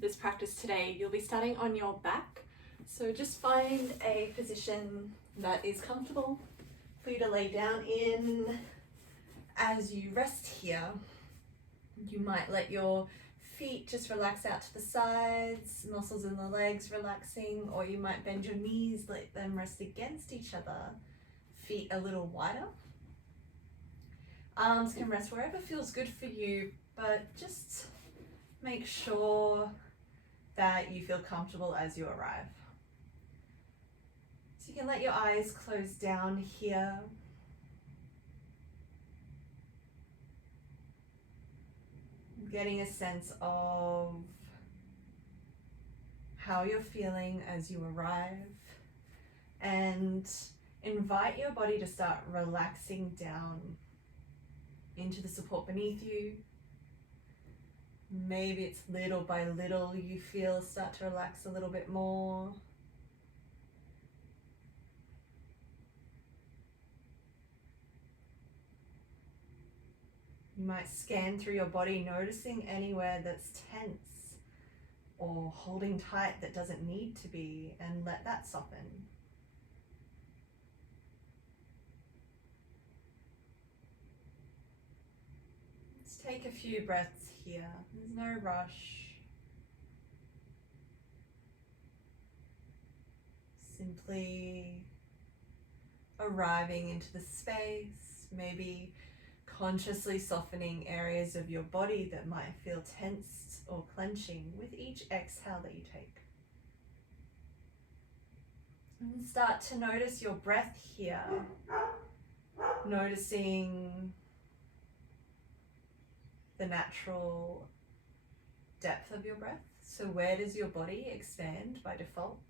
this practice today, you'll be starting on your back. So just find a position that is comfortable for you to lay down in. As you rest here, you might let your feet just relax out to the sides, muscles in the legs relaxing, or you might bend your knees, let them rest against each other, feet a little wider. Arms can rest wherever feels good for you, but just make sure that you feel comfortable as you arrive. So you can let your eyes close down here. Getting a sense of how you're feeling as you arrive, and invite your body to start relaxing down into the support beneath you. Maybe it's little by little you feel start to relax a little bit more. You might scan through your body, noticing anywhere that's tense or holding tight that doesn't need to be, and let that soften. Let's take a few breaths here. There's no rush. Simply arriving into the space, maybe consciously softening areas of your body that might feel tensed or clenching with each exhale that you take. And start to notice your breath here, noticing the natural depth of your breath. So where does your body expand by default?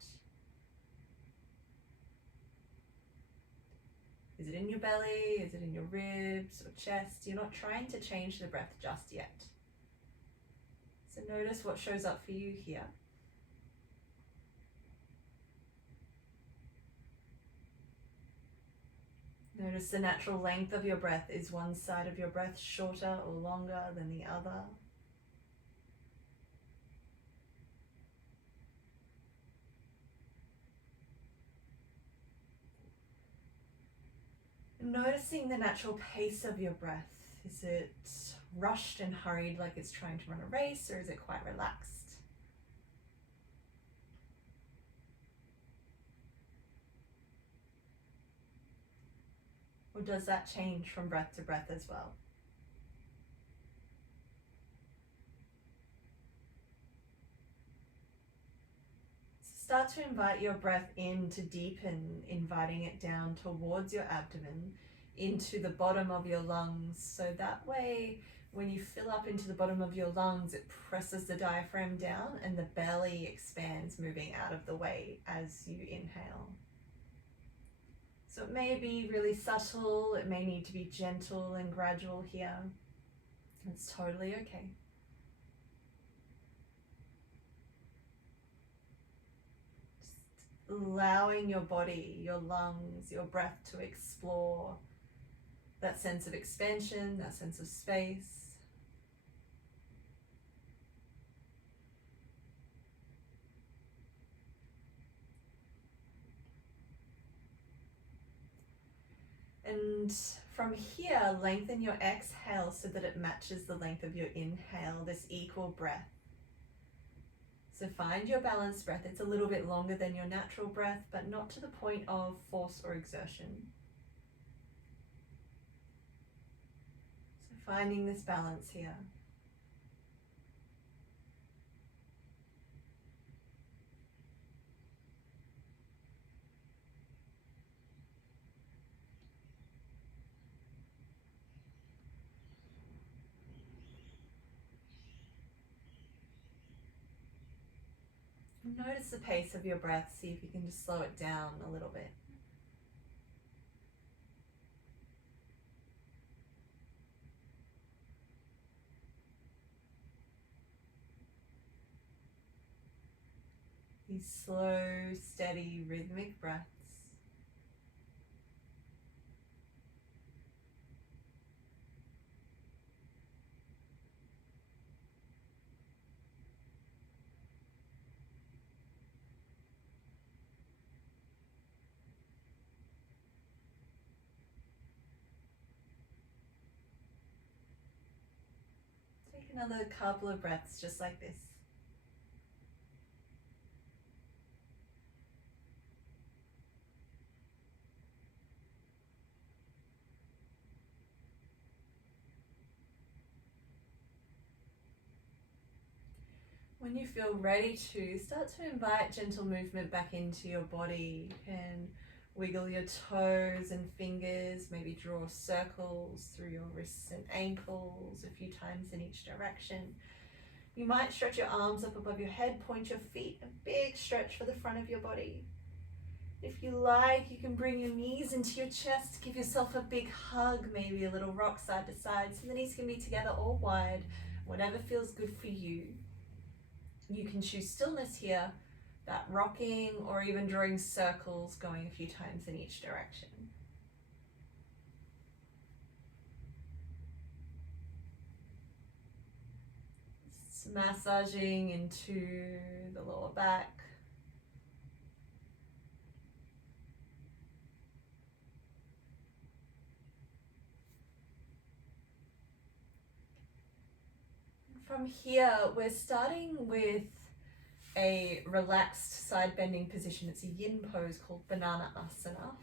Is it in your belly? Is it in your ribs or chest? You're not trying to change the breath just yet. So notice what shows up for you here. Notice the natural length of your breath. Is one side of your breath shorter or longer than the other? Noticing the natural pace of your breath. Is it rushed and hurried like it's trying to run a race, or is it quite relaxed? Or does that change from breath to breath as well? Start to invite your breath in to deepen, inviting it down towards your abdomen, into the bottom of your lungs. So that way, when you fill up into the bottom of your lungs, it presses the diaphragm down and the belly expands, moving out of the way as you inhale. So it may be really subtle, it may need to be gentle and gradual here. It's totally okay. Allowing your body, your lungs, your breath to explore that sense of expansion, that sense of space. And from here, lengthen your exhale so that it matches the length of your inhale, this equal breath. So find your balanced breath. It's a little bit longer than your natural breath, but not to the point of force or exertion. So finding this balance here. Notice the pace of your breath. See if you can just slow it down a little bit. These slow, steady, rhythmic breaths. Take another couple of breaths just like this. When you feel ready to, start to invite gentle movement back into your body. You can wiggle your toes and fingers, maybe draw circles through your wrists and ankles a few times in each direction. You might stretch your arms up above your head, point your feet, a big stretch for the front of your body. If you like, you can bring your knees into your chest, give yourself a big hug, maybe a little rock side to side, so the knees can be together or wide, whatever feels good for you. You can choose stillness here, that rocking, or even drawing circles, going a few times in each direction. Just massaging into the lower back. From here, we're starting with a relaxed side bending position. It's a yin pose called banana asana.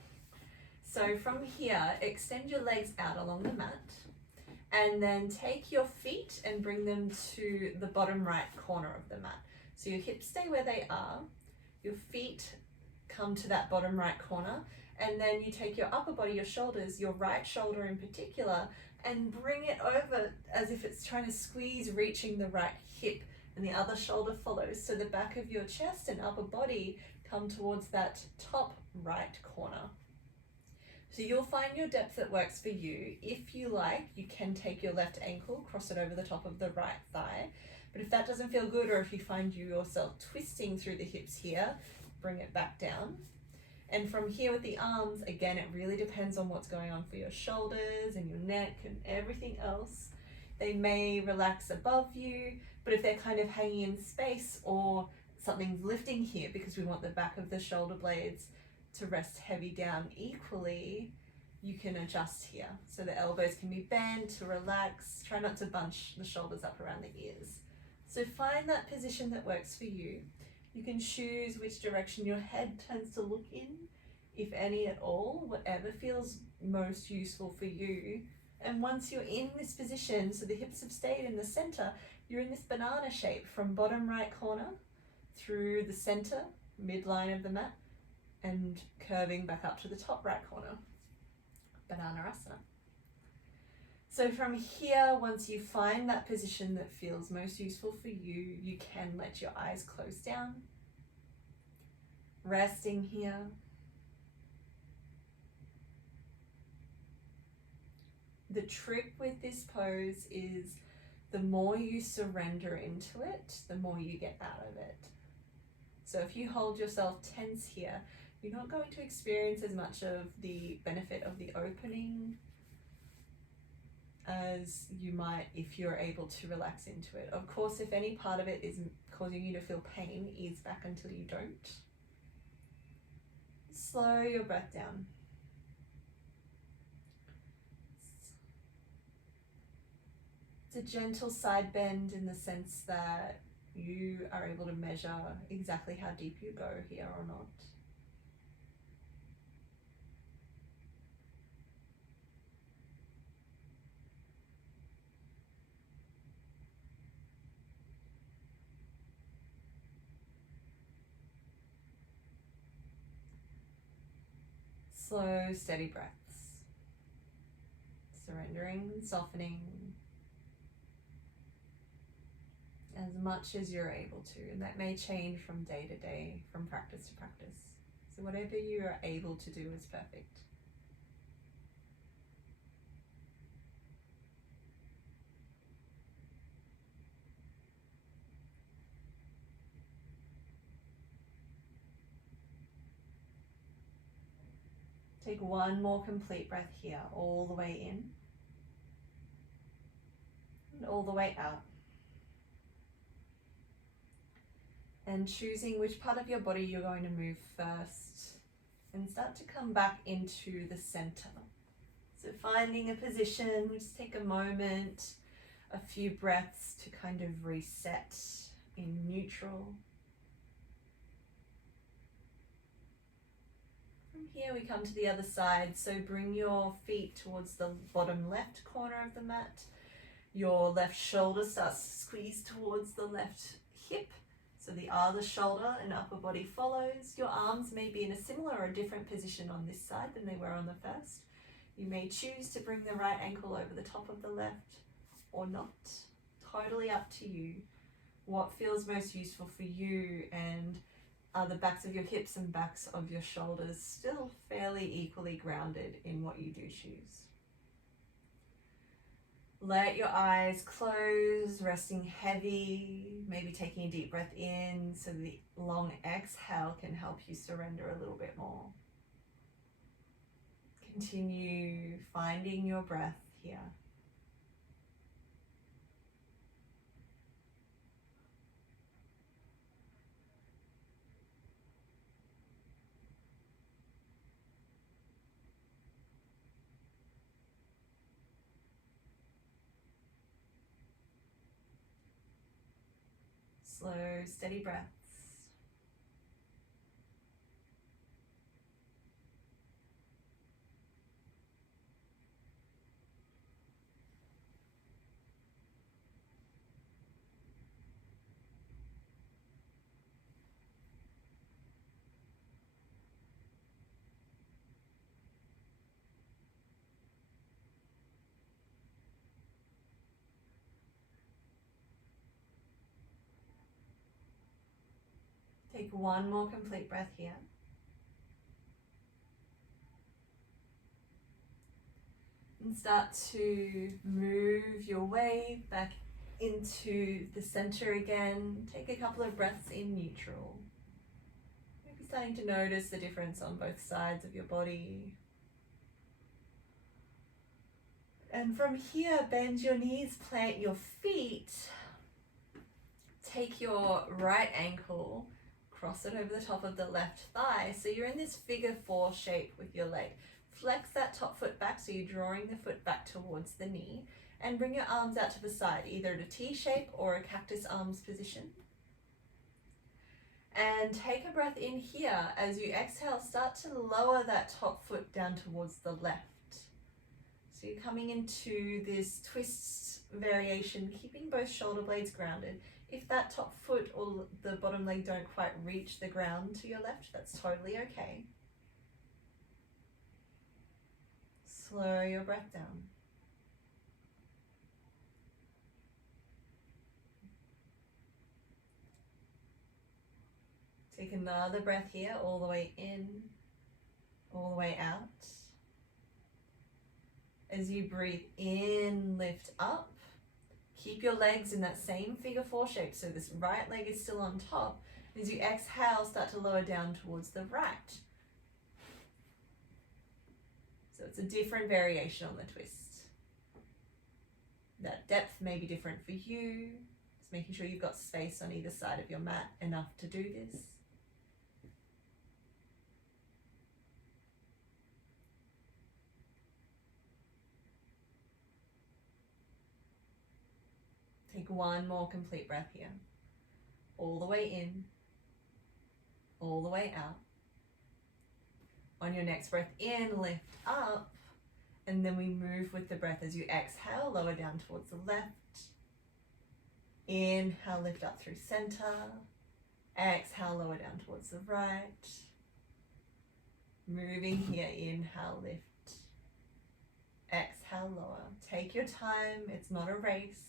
So from here, extend your legs out along the mat and then take your feet and bring them to the bottom right corner of the mat. So your hips stay where they are, your feet come to that bottom right corner, and then you take your upper body, your shoulders, your right shoulder in particular, and bring it over as if it's trying to squeeze, reaching the right hip, and the other shoulder follows. So the back of your chest and upper body come towards that top right corner. So you'll find your depth that works for you. If you like, you can take your left ankle, cross it over the top of the right thigh. But if that doesn't feel good, or if you find yourself twisting through the hips here, bring it back down. And from here with the arms, again, it really depends on what's going on for your shoulders and your neck and everything else. They may relax above you, but if they're kind of hanging in space or something's lifting here, because we want the back of the shoulder blades to rest heavy down equally, you can adjust here. So the elbows can be bent to relax. Try not to bunch the shoulders up around the ears. So find that position that works for you. You can choose which direction your head tends to look in, if any at all, whatever feels most useful for you. And once you're in this position, so the hips have stayed in the center, you're in this banana shape from bottom right corner through the center, midline of the mat, and curving back up to the top right corner, banana asana. So from here, once you find that position that feels most useful for you, you can let your eyes close down, resting here. The trick with this pose is the more you surrender into it, the more you get out of it. So if you hold yourself tense here, you're not going to experience as much of the benefit of the opening as you might if you're able to relax into it. Of course, if any part of it is causing you to feel pain, ease back until you don't. Slow your breath down. It's a gentle side bend in the sense that you are able to measure exactly how deep you go here or not. Slow, steady breaths. Surrendering and softening as much as you're able to. And that may change from day to day, from practice to practice. So whatever you are able to do is perfect. Take one more complete breath here, all the way in and all the way out. And choosing which part of your body you're going to move first, and start to come back into the center. So finding a position, just take a moment. a few breaths to kind of reset in neutral. From here we come to the other side, so bring your feet towards the bottom left corner of the mat. Your left shoulder starts to squeeze towards the left hip, so the other shoulder and upper body follows. Your arms may be in a similar or different position on this side than they were on the first. You may choose to bring the right ankle over the top of the left or not. Totally up to you. What feels most useful for you, and are the backs of your hips and backs of your shoulders still fairly equally grounded in what you do choose. Let your eyes close, resting heavy, maybe taking a deep breath in so the long exhale can help you surrender a little bit more. Continue finding your breath here. Slow, steady breaths. Take one more complete breath here. And start to move your way back into the center again. Take a couple of breaths in neutral. Maybe starting to notice the difference on both sides of your body. And from here, bend your knees, plant your feet. Take your right ankle, cross it over the top of the left thigh. So you're in this figure 4 shape with your leg. Flex that top foot back, so you're drawing the foot back towards the knee, and bring your arms out to the side, either at a T shape or a cactus arms position. And take a breath in here. As you exhale, start to lower that top foot down towards the left. So you're coming into this twist variation, keeping both shoulder blades grounded. If that top foot or the bottom leg don't quite reach the ground to your left, that's totally okay. Slow your breath down. Take another breath here, all the way in, all the way out. As you breathe in, lift up. Keep your legs in that same figure 4 shape, so this right leg is still on top. As you exhale, start to lower down towards the right. So it's a different variation on the twist. That depth may be different for you. Just making sure you've got space on either side of your mat enough to do this. Take one more complete breath here. All the way in, all the way out. On your next breath in, lift up, and then we move with the breath. As you exhale, lower down towards the left. Inhale, lift up through center. Exhale, lower down towards the right. Moving here, inhale, lift. Exhale, lower. Take your time, it's not a race.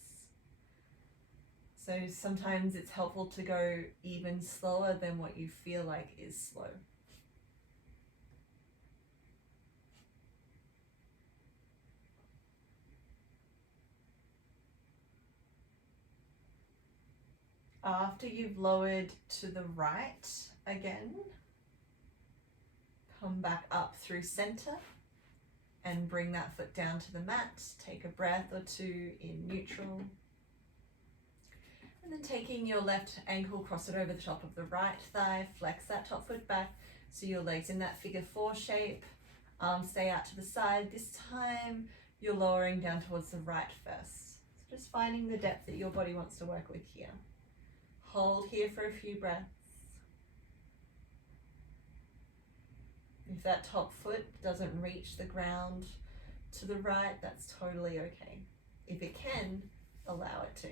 So sometimes it's helpful to go even slower than what you feel like is slow. After you've lowered to the right again, come back up through center and bring that foot down to the mat. Take a breath or two in neutral. And then taking your left ankle, cross it over the top of the right thigh, flex that top foot back so your legs in that figure 4 shape. Arms stay out to the side. This time you're lowering down towards the right first. Just finding the depth that your body wants to work with here. Hold here for a few breaths. If that top foot doesn't reach the ground to the right, that's totally okay. If it can, allow it to.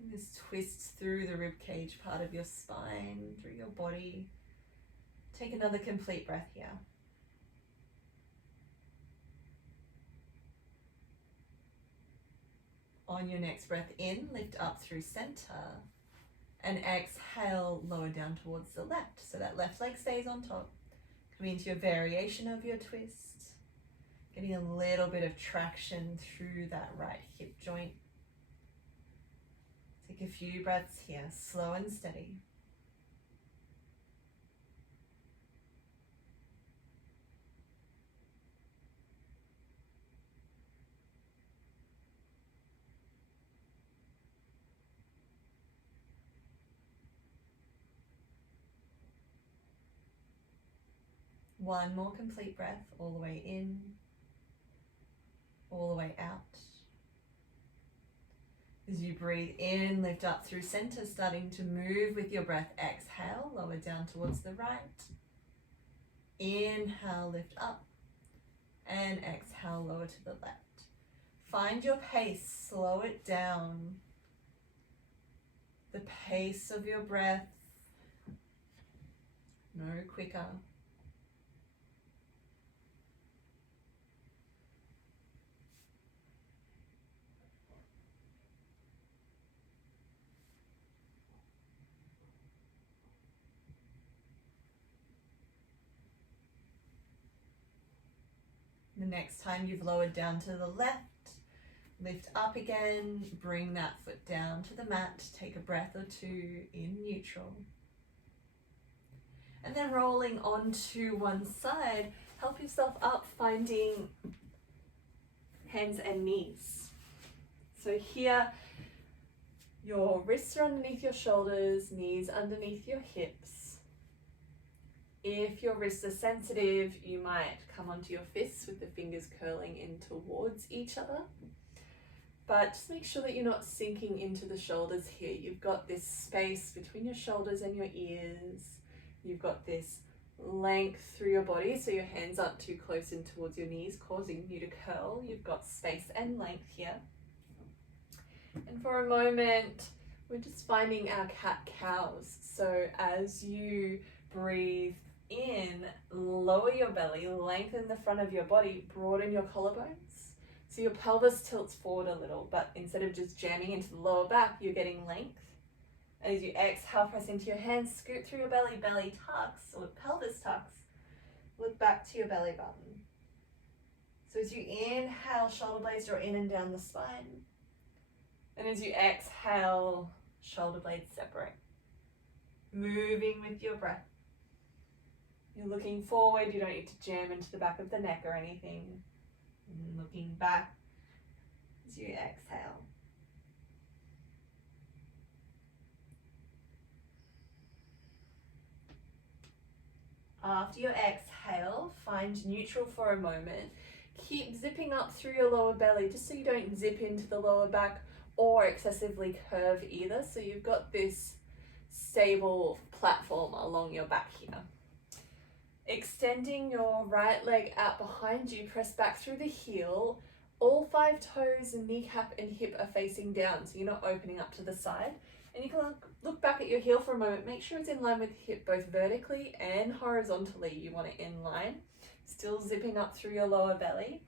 And this twists through the rib cage part of your spine, through your body. Take another complete breath here. On your next breath in, lift up through center. And exhale, lower down towards the left. So that left leg stays on top. Come into your variation of your twist. Getting a little bit of traction through that right hip joint. Take a few breaths here, slow and steady. One more complete breath, all the way in, all the way out. As you breathe in, lift up through center, starting to move with your breath. Exhale, lower down towards the right. Inhale, lift up. And exhale, lower to the left. Find your pace, slow it down. The pace of your breath, no quicker. The next time you've lowered down to the left, lift up again, bring that foot down to the mat, take a breath or two in neutral. And then rolling onto one side, help yourself up, finding hands and knees. So here, your wrists are underneath your shoulders, knees underneath your hips. If your wrists are sensitive, you might come onto your fists with the fingers curling in towards each other. But just make sure that you're not sinking into the shoulders here. You've got this space between your shoulders and your ears. You've got this length through your body, so your hands aren't too close in towards your knees, causing you to curl. You've got space and length here. And for a moment, we're just finding our cat-cows. So as you breathe in, lower your belly, lengthen the front of your body, broaden your collarbones. So your pelvis tilts forward a little, but instead of just jamming into the lower back, you're getting length. And as you exhale, press into your hands, scoot through your belly, belly tucks, or pelvis tucks. Look back to your belly button. So as you inhale, shoulder blades draw in and down the spine. And as you exhale, shoulder blades separate. Moving with your breath. You're looking forward, you don't need to jam into the back of the neck or anything. And looking back as you exhale. After your exhale, find neutral for a moment. Keep zipping up through your lower belly just so you don't zip into the lower back or excessively curve either. So you've got this stable platform along your back here. Extending your right leg out behind you, press back through the heel. All 5 toes and kneecap and hip are facing down, so you're not opening up to the side. And you can look back at your heel for a moment. Make sure it's in line with the hip, both vertically and horizontally. You want it in line. Still zipping up through your lower belly.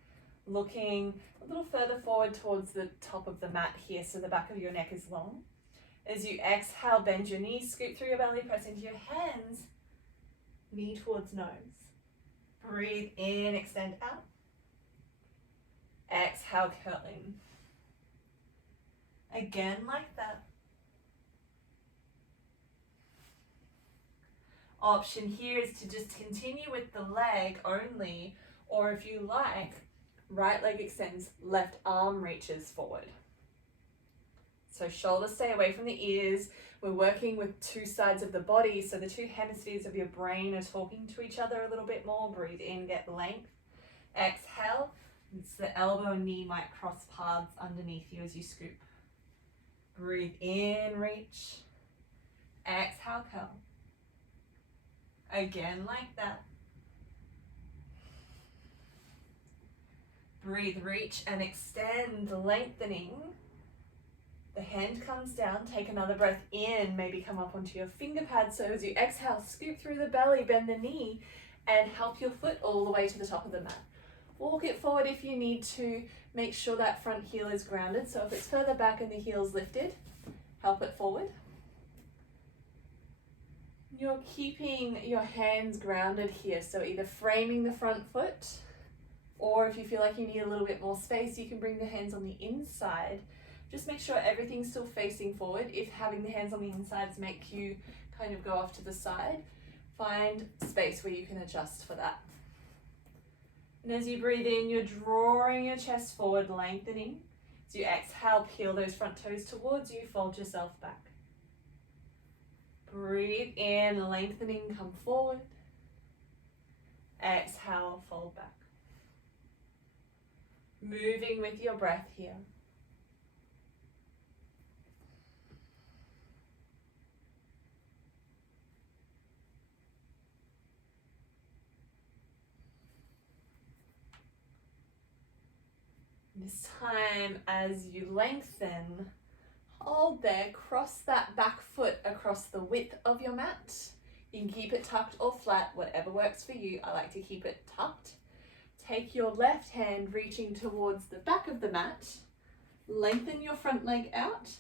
Looking a little further forward towards the top of the mat here, so the back of your neck is long. As you exhale, bend your knees, scoot through your belly, press into your hands. Knee towards nose. Breathe in, extend out. Exhale, curling. Again, like that. Option here is to just continue with the leg only, or if you like, right leg extends, left arm reaches forward. So shoulders stay away from the ears. We're working with 2 sides of the body, so the 2 hemispheres of your brain are talking to each other a little bit more. Breathe in, get length. Exhale, It's the elbow and knee might cross paths underneath you as you scoop. Breathe in, reach. Exhale, curl. Again, like that. Breathe, reach and extend, lengthening. The hand comes down, take another breath in, maybe come up onto your finger pad. So as you exhale, scoop through the belly, bend the knee, and help your foot all the way to the top of the mat. Walk it forward if you need to. Make sure that front heel is grounded. So if it's further back and the heel's lifted, help it forward. You're keeping your hands grounded here. So either framing the front foot, or if you feel like you need a little bit more space, you can bring the hands on the inside. Just make sure everything's still facing forward. If having the hands on the insides make you kind of go off to the side, find space where you can adjust for that. And as you breathe in, you're drawing your chest forward, lengthening. As you exhale, peel those front toes towards you, fold yourself back. Breathe in, lengthening, come forward. Exhale, fold back. Moving with your breath here. This time, as you lengthen, hold there, cross that back foot across the width of your mat. You can keep it tucked or flat, whatever works for you. I like to keep it tucked. Take your left hand reaching towards the back of the mat, lengthen your front leg out,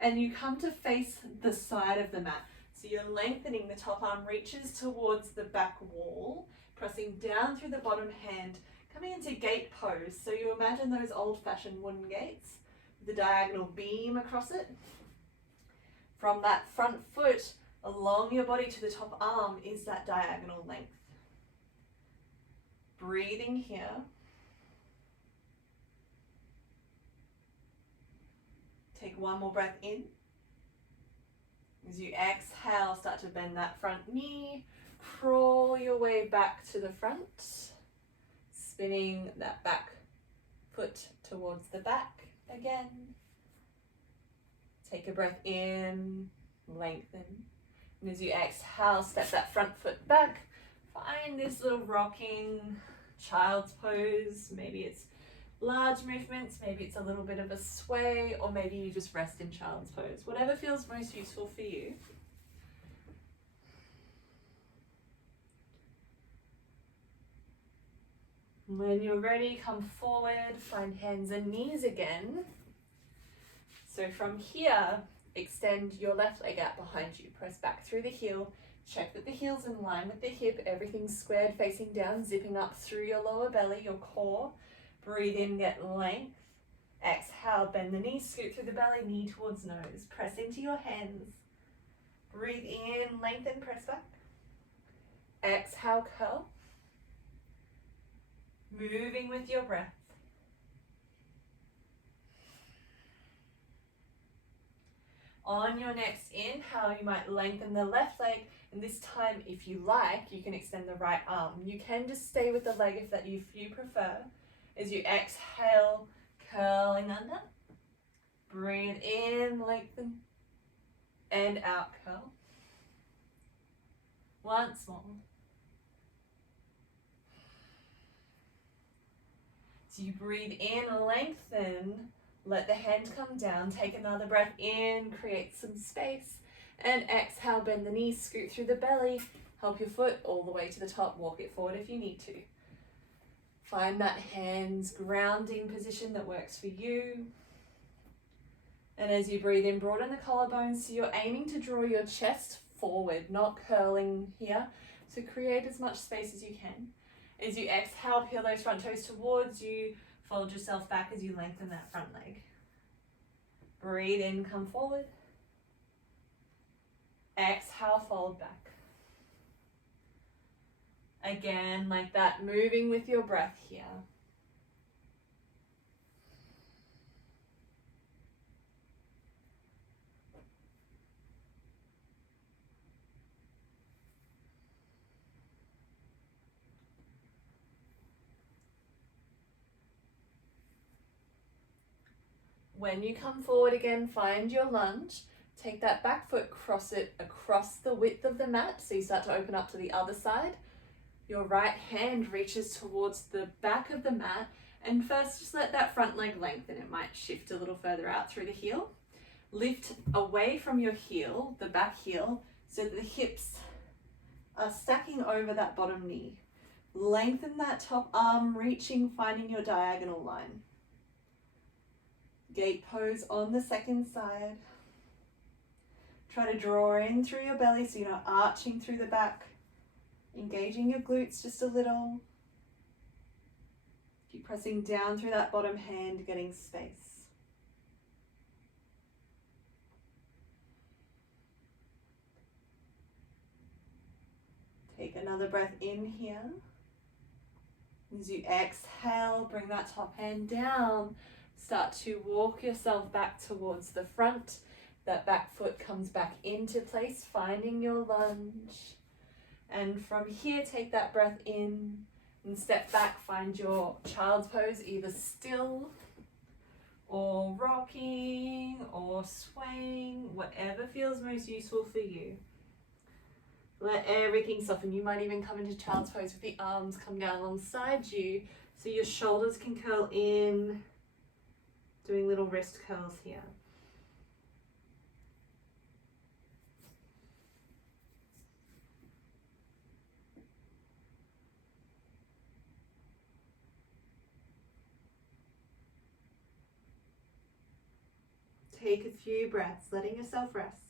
and you come to face the side of the mat. So you're lengthening, the top arm reaches towards the back wall, pressing down through the bottom hand, coming into gate pose. So you imagine those old-fashioned wooden gates, the diagonal beam across it. From that front foot along your body to the top arm is that diagonal length. Breathing here. Take one more breath in. As you exhale, start to bend that front knee, crawl your way back to the front, spinning that back foot towards the back again. Take a breath in, lengthen. And as you exhale, step that front foot back. Find this little rocking child's pose. Maybe it's large movements, maybe it's a little bit of a sway, or maybe you just rest in child's pose. Whatever feels most useful for you. When you're ready, come forward, find hands and knees again. So from here, extend your left leg out behind you. Press back through the heel. Check that the heel's in line with the hip. Everything's squared facing down, zipping up through your lower belly, your core. Breathe in, get length. Exhale, bend the knees, scoot through the belly, knee towards nose. Press into your hands. Breathe in, lengthen, press back. Exhale, curl. Moving with your breath. On your next inhale, you might lengthen the left leg, and this time, if you like, you can extend the right arm. You can just stay with the leg if you prefer. As you exhale, curling under. Breathe in, lengthen, and out, curl. Once more. So you breathe in, lengthen, let the hand come down, take another breath in, create some space, and exhale, bend the knees, scoot through the belly, help your foot all the way to the top, walk it forward if you need to. Find that hands grounding position that works for you. And as you breathe in, broaden the collarbones, so you're aiming to draw your chest forward, not curling here. So create as much space as you can. As you exhale, peel those front toes towards you, fold yourself back as you lengthen that front leg. Breathe in, come forward. Exhale, fold back. Again, like that, moving with your breath here. When you come forward again, find your lunge. Take that back foot, cross it across the width of the mat, so you start to open up to the other side. Your right hand reaches towards the back of the mat, and first just let that front leg lengthen. It might shift a little further out through the heel. Lift away from your heel, the back heel, so that the hips are stacking over that bottom knee. Lengthen that top arm, reaching, finding your diagonal line. Gate pose on the second side. Try to draw in through your belly so you're not arching through the back. Engaging your glutes just a little. Keep pressing down through that bottom hand, getting space. Take another breath in here. As you exhale, bring that top hand down. Start to walk yourself back towards the front. That back foot comes back into place, finding your lunge. And from here, take that breath in and step back, find your child's pose, either still or rocking or swaying, whatever feels most useful for you. Let everything soften. You might even come into child's pose with the arms come down alongside you so your shoulders can curl in, doing little wrist curls here. Take a few breaths, letting yourself rest.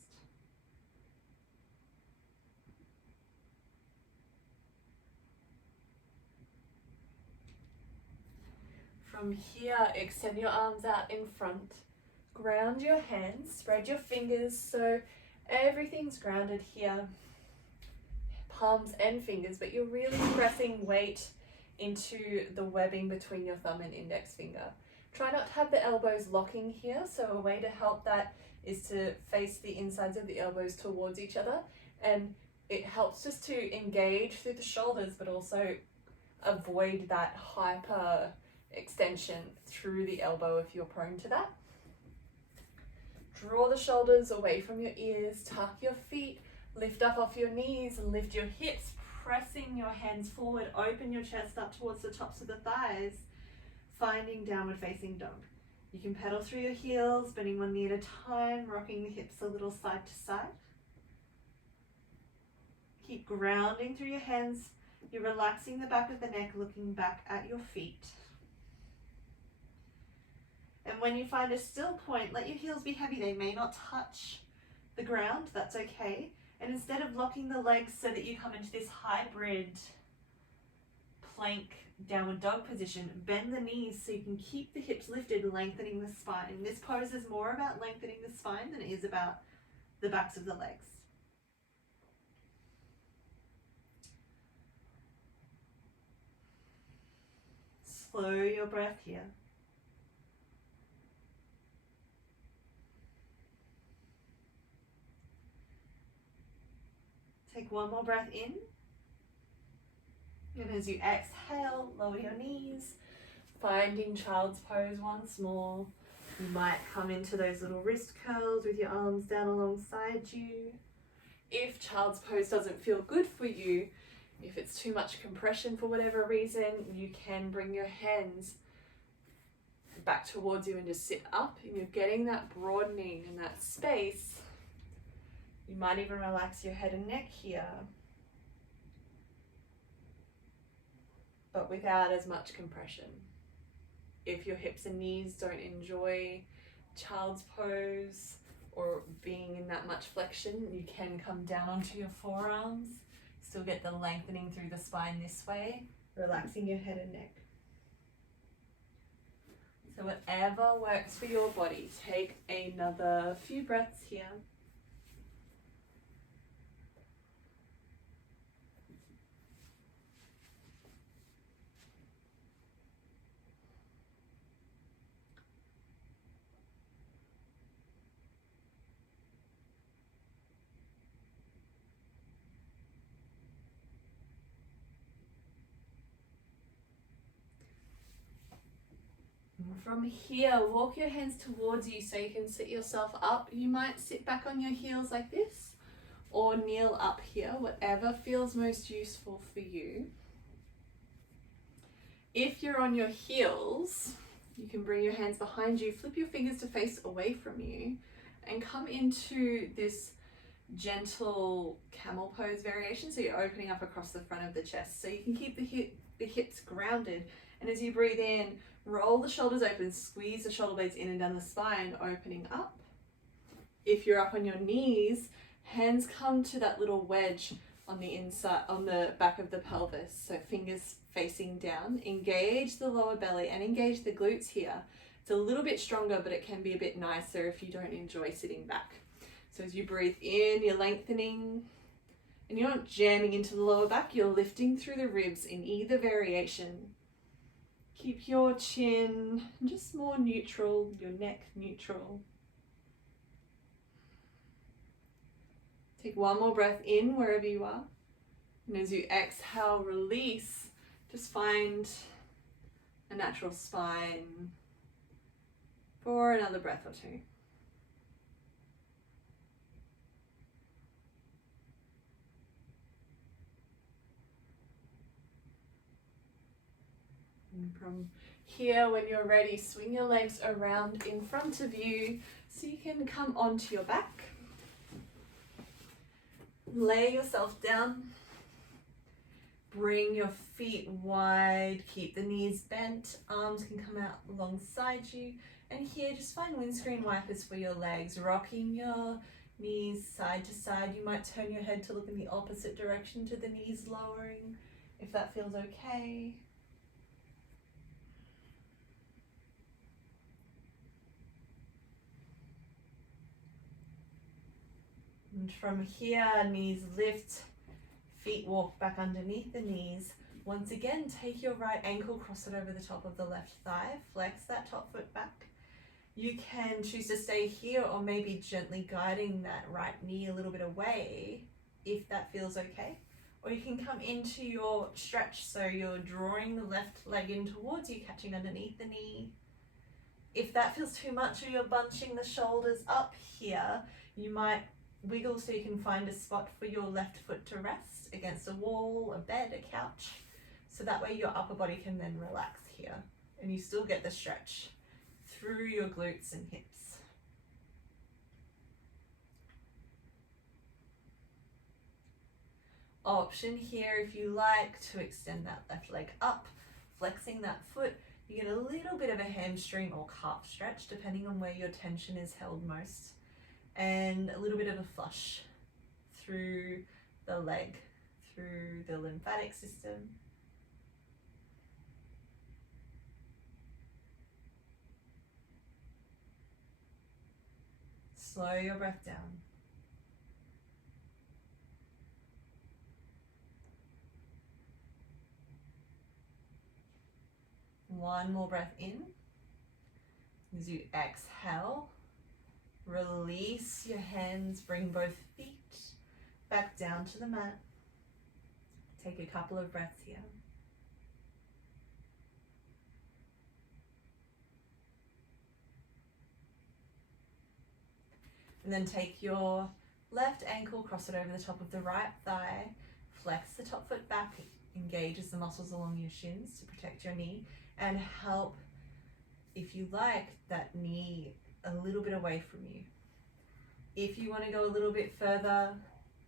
From here, extend your arms out in front. Ground your hands, spread your fingers so everything's grounded here. Palms and fingers, but you're really pressing weight into the webbing between your thumb and index finger. Try not to have the elbows locking here, so a way to help that is to face the insides of the elbows towards each other, and it helps just to engage through the shoulders but also avoid that hyper extension through the elbow if you're prone to that. Draw the shoulders away from your ears, tuck your feet, lift up off your knees and lift your hips, pressing your hands forward, open your chest up towards the tops of the thighs, finding downward facing dog. You can pedal through your heels, bending one knee at a time, rocking the hips a little side to side. Keep grounding through your hands. You're relaxing the back of the neck, looking back at your feet. And when you find a still point, let your heels be heavy. They may not touch the ground, that's okay. And instead of locking the legs so that you come into this hybrid plank downward dog position, bend the knees so you can keep the hips lifted, lengthening the spine. This pose is more about lengthening the spine than it is about the backs of the legs. Slow your breath here. Take one more breath in. And as you exhale, lower your knees, finding child's pose once more. You might come into those little wrist curls with your arms down alongside you. If child's pose doesn't feel good for you, if it's too much compression for whatever reason, you can bring your hands back towards you and just sit up, and you're getting that broadening and that space. You might even relax your head and neck here, but without as much compression. If your hips and knees don't enjoy child's pose or being in that much flexion, you can come down onto your forearms, still get the lengthening through the spine this way, relaxing your head and neck. So whatever works for your body, take another few breaths here. From here, walk your hands towards you so you can sit yourself up. You might sit back on your heels like this or kneel up here, whatever feels most useful for you. If you're on your heels, you can bring your hands behind you, flip your fingers to face away from you, and come into this gentle camel pose variation. So you're opening up across the front of the chest. So you can keep the hips grounded. And as you breathe in, roll the shoulders open, squeeze the shoulder blades in and down the spine, opening up. If you're up on your knees, hands come to that little wedge on the inside, on the back of the pelvis. So fingers facing down. Engage the lower belly and engage the glutes here. It's a little bit stronger, but it can be a bit nicer if you don't enjoy sitting back. So as you breathe in, you're lengthening, and you're not jamming into the lower back, you're lifting through the ribs in either variation. Keep your chin just more neutral, your neck neutral. Take one more breath in wherever you are. And as you exhale, release, just find a natural spine for another breath or two. And from here, when you're ready, swing your legs around in front of you so you can come onto your back. Lay yourself down. Bring your feet wide, keep the knees bent, arms can come out alongside you. And here, just find windscreen wipers for your legs, rocking your knees side to side. You might turn your head to look in the opposite direction to the knees lowering, if that feels okay. And from here, knees lift, feet walk back underneath the knees. Once again, take your right ankle, cross it over the top of the left thigh, flex that top foot back. You can choose to stay here or maybe gently guiding that right knee a little bit away if that feels okay. Or you can come into your stretch, so you're drawing the left leg in towards you, catching underneath the knee. If that feels too much or you're bunching the shoulders up here, you might wiggle so you can find a spot for your left foot to rest against a wall, a bed, a couch. So that way your upper body can then relax here and you still get the stretch through your glutes and hips. Option here, if you like, to extend that left leg up, flexing that foot. You get a little bit of a hamstring or calf stretch depending on where your tension is held most, and a little bit of a flush through the leg, through the lymphatic system. Slow your breath down. One more breath in. As you exhale, release your hands, bring both feet back down to the mat. Take a couple of breaths here. And then take your left ankle, cross it over the top of the right thigh, flex the top foot back, engages the muscles along your shins to protect your knee, and help, if you like, that knee a little bit away from you. If you want to go a little bit further,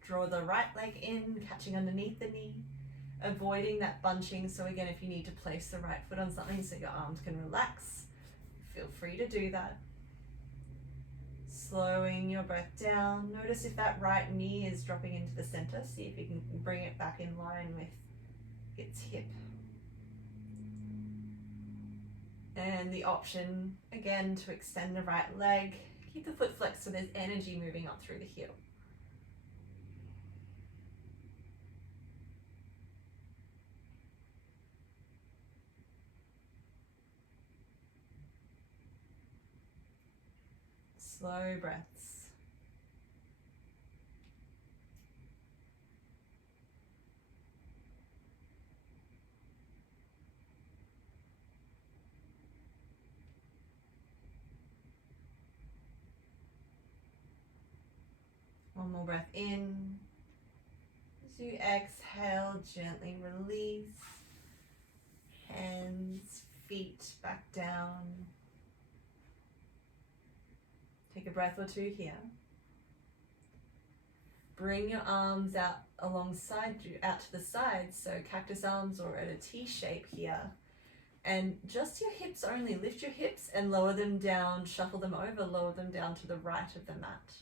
draw the right leg in, catching underneath the knee, avoiding that bunching. So again, if you need to place the right foot on something so your arms can relax, feel free to do that. Slowing your breath down. Notice if that right knee is dropping into the center. See if you can bring it back in line with its hip. And the option, again, to extend the right leg. Keep the foot flexed so there's energy moving up through the heel. Slow breaths. One more breath in. As you exhale, gently release. Hands, feet back down. Take a breath or two here. Bring your arms out alongside you, out to the sides, so cactus arms or at a T shape here. And just your hips only. Lift your hips and lower them down, shuffle them over, lower them down to the right of the mat.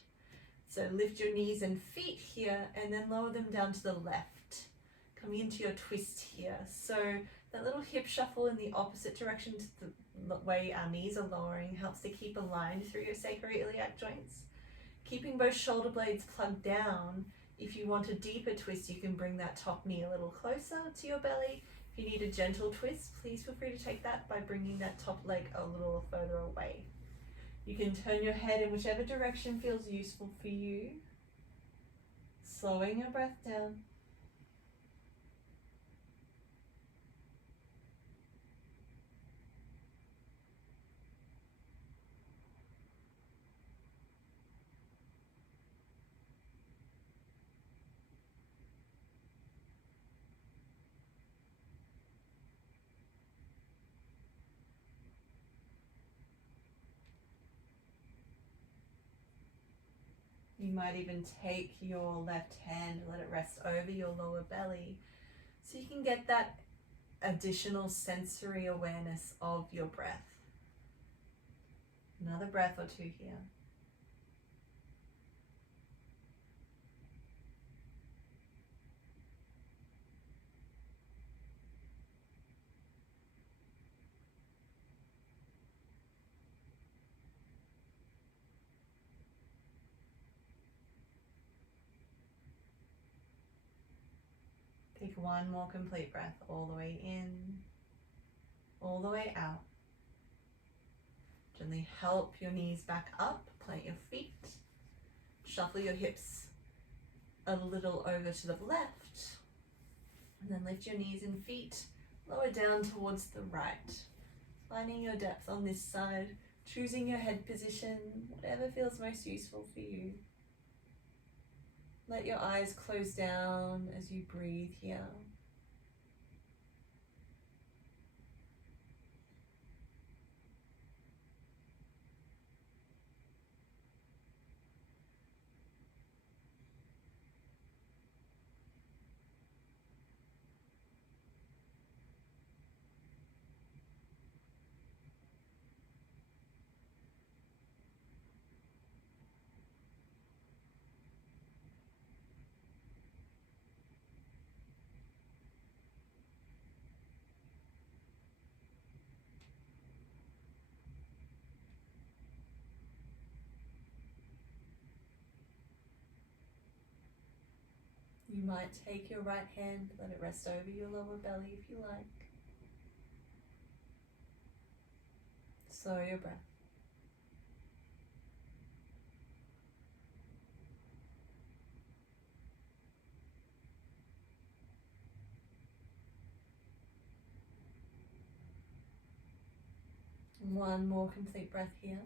So lift your knees and feet here and then lower them down to the left. Coming into your twist here. So that little hip shuffle in the opposite direction to the way our knees are lowering helps to keep aligned through your sacroiliac joints. Keeping both shoulder blades plugged down. If you want a deeper twist, you can bring that top knee a little closer to your belly. If you need a gentle twist, please feel free to take that by bringing that top leg a little further away. You can turn your head in whichever direction feels useful for you. Slowing your breath down. You might even take your left hand and let it rest over your lower belly so you can get that additional sensory awareness of your breath. Another breath or two here. Take one more complete breath all the way in, all the way out. Gently help your knees back up, plant your feet, shuffle your hips a little over to the left, and then lift your knees and feet, lower down towards the right. Finding your depth on this side, choosing your head position, whatever feels most useful for you. Let your eyes close down as you breathe here. You might take your right hand, let it rest over your lower belly if you like. Slow your breath. One more complete breath here.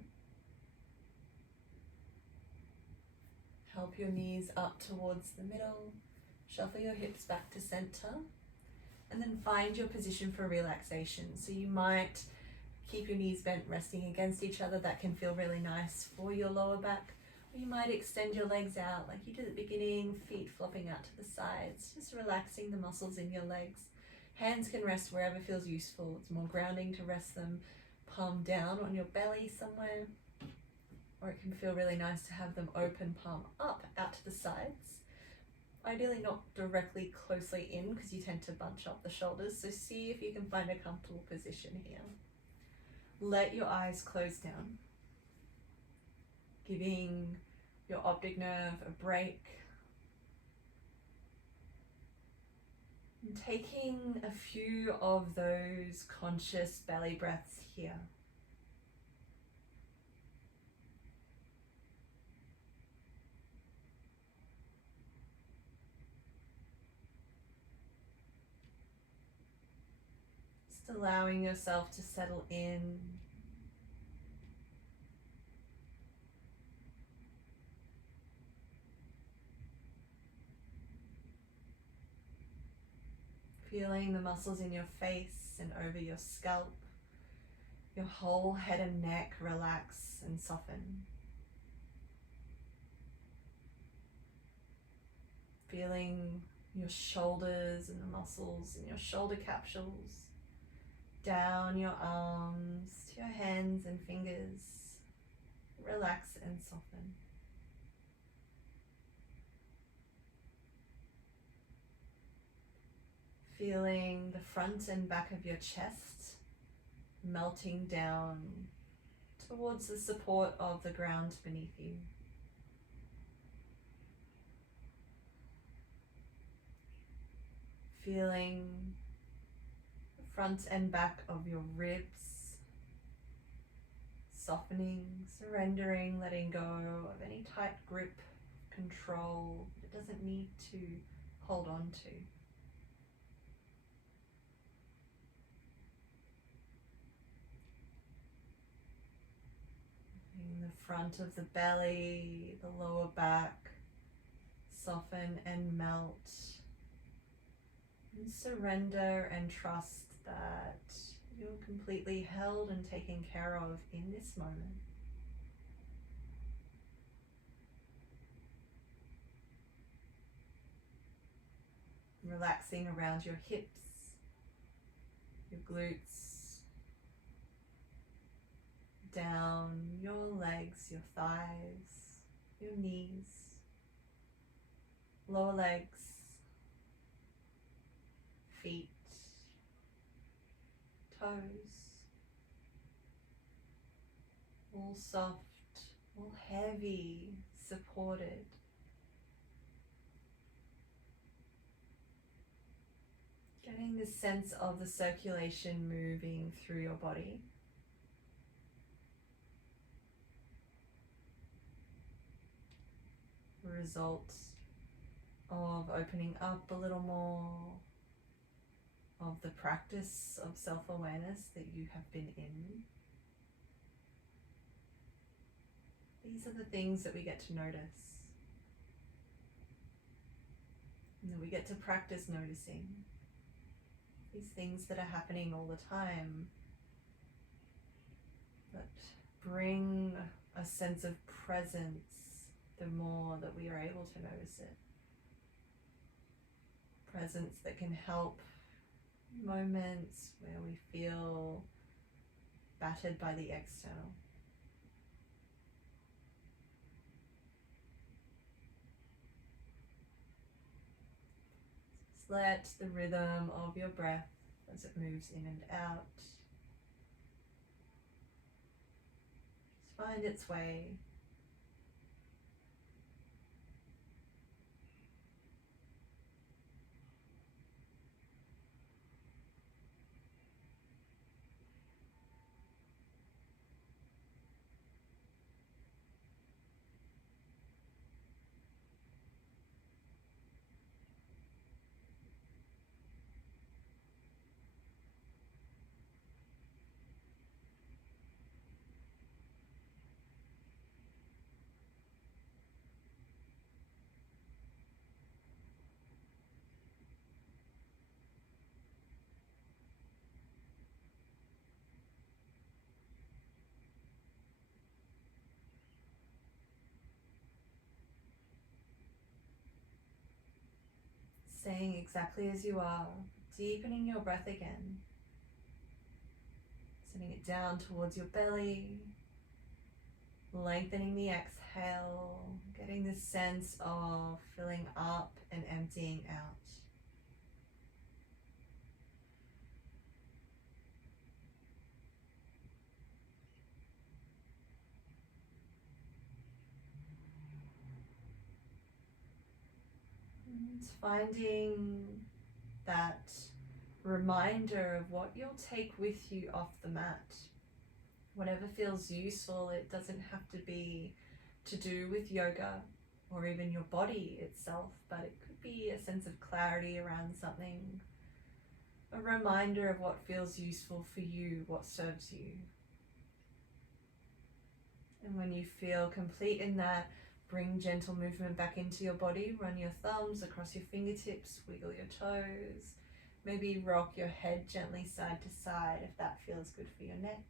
Help your knees up towards the middle. Shuffle your hips back to center. And then find your position for relaxation. So you might keep your knees bent, resting against each other. That can feel really nice for your lower back. Or you might extend your legs out like you did at the beginning, feet flopping out to the sides, just relaxing the muscles in your legs. Hands can rest wherever feels useful. It's more grounding to rest them palm down on your belly somewhere. Or it can feel really nice to have them open, palm up, out to the sides. Ideally not directly closely in because you tend to bunch up the shoulders. So see if you can find a comfortable position here. Let your eyes close down, giving your optic nerve a break. And taking a few of those conscious belly breaths here. Just allowing yourself to settle in. Feeling the muscles in your face and over your scalp. Your whole head and neck relax and soften. Feeling your shoulders and the muscles in your shoulder capsules, down your arms to your hands and fingers. Relax and soften. Feeling the front and back of your chest melting down towards the support of the ground beneath you. Feeling the front and back of your ribs softening, surrendering, letting go of any tight grip, control that it doesn't need to hold on to. In the front of the belly, the lower back, soften and melt. And surrender and trust that you're completely held and taken care of in this moment. Relaxing around your hips, your glutes, down your legs, your thighs, your knees, lower legs, feet, toes, all soft, all heavy, supported. Getting this sense of the circulation moving through your body. The result of opening up a little more, of the practice of self-awareness that you have been in. These are the things that we get to notice. And that we get to practice noticing. These things that are happening all the time that bring a sense of presence the more that we are able to notice it. Presence that can help moments where we feel battered by the external. Just let the rhythm of your breath as it moves in and out just find its way. Staying exactly as you are, deepening your breath again, sending it down towards your belly, lengthening the exhale, getting this sense of filling up and emptying out. And finding that reminder of what you'll take with you off the mat. Whatever feels useful, it doesn't have to be to do with yoga or even your body itself, but it could be a sense of clarity around something, a reminder of what feels useful for you, what serves you. And when you feel complete in that, bring gentle movement back into your body, run your thumbs across your fingertips, wiggle your toes, Maybe rock your head gently side to side if that feels good for your neck.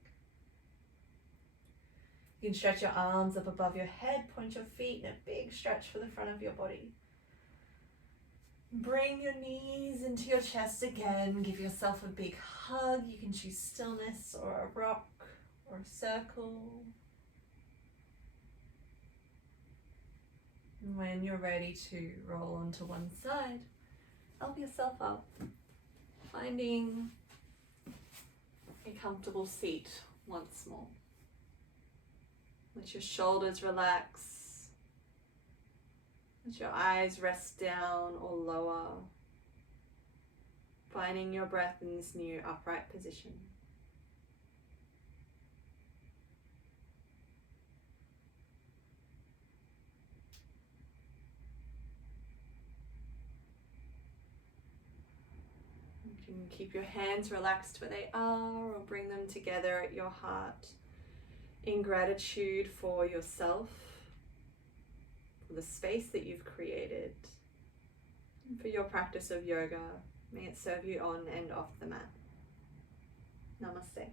You can stretch your arms up above your head, point your feet in a big stretch for the front of your body. Bring your knees into your chest again. Give yourself a big hug. You can choose stillness or a rock or a circle. And when you're ready to roll onto one side, help yourself up, finding a comfortable seat once more. Let your shoulders relax. Let your eyes rest down or lower. Finding your breath in this new upright position. You can keep your hands relaxed where they are or bring them together at your heart in gratitude for yourself, for the space that you've created, and for your practice of yoga. May it serve you on and off the mat. Namaste.